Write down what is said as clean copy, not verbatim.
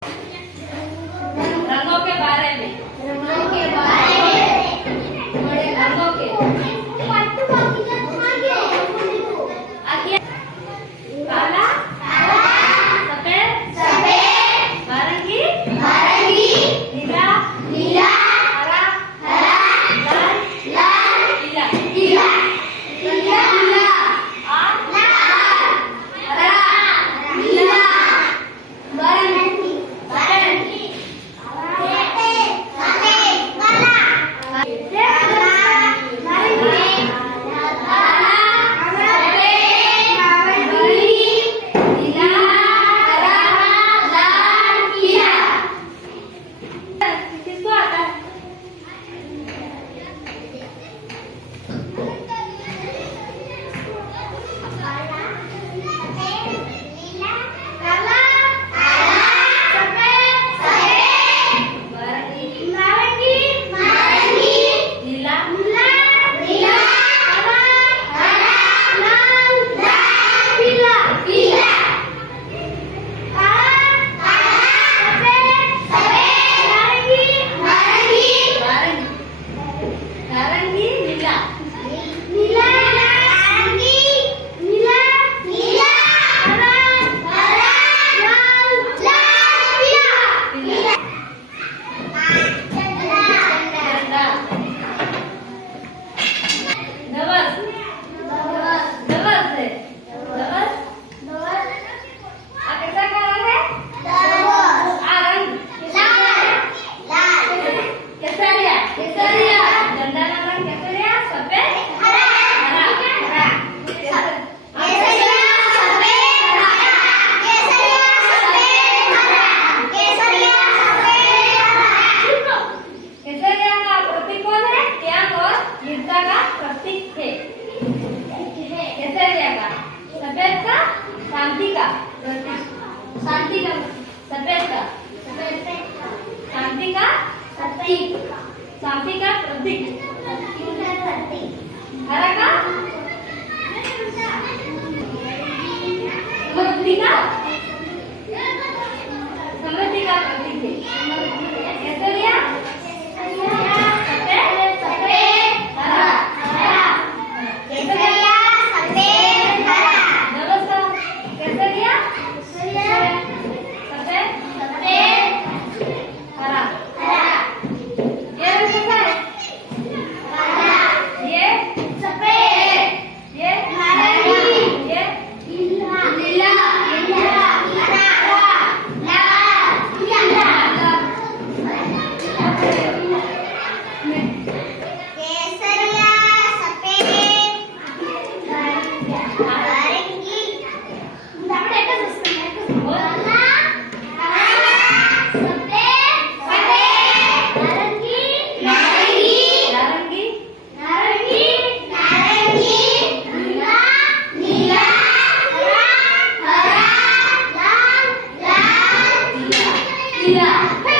रंगों के बारे में। रंगों के बारे में। रंगों के आगे काला, सफेद, नारंगी, नीला, हरा, लाल, पीला। किसको आता है? नारंगी, नीला। नवस है। आ कैसा कलर है? आ रंग केसरिया। झंडा का रंग केसरिया, सफेद, हरा। केसरिया का प्रतीक कौन है? त्याग और वीरता का प्रतीक है केसरिया का। सफेद का शांति का प्रतीक। सफेद का शांति का प्रतीक। हरा का समृद्धि का प्रतीक है केसरिया। Yeah.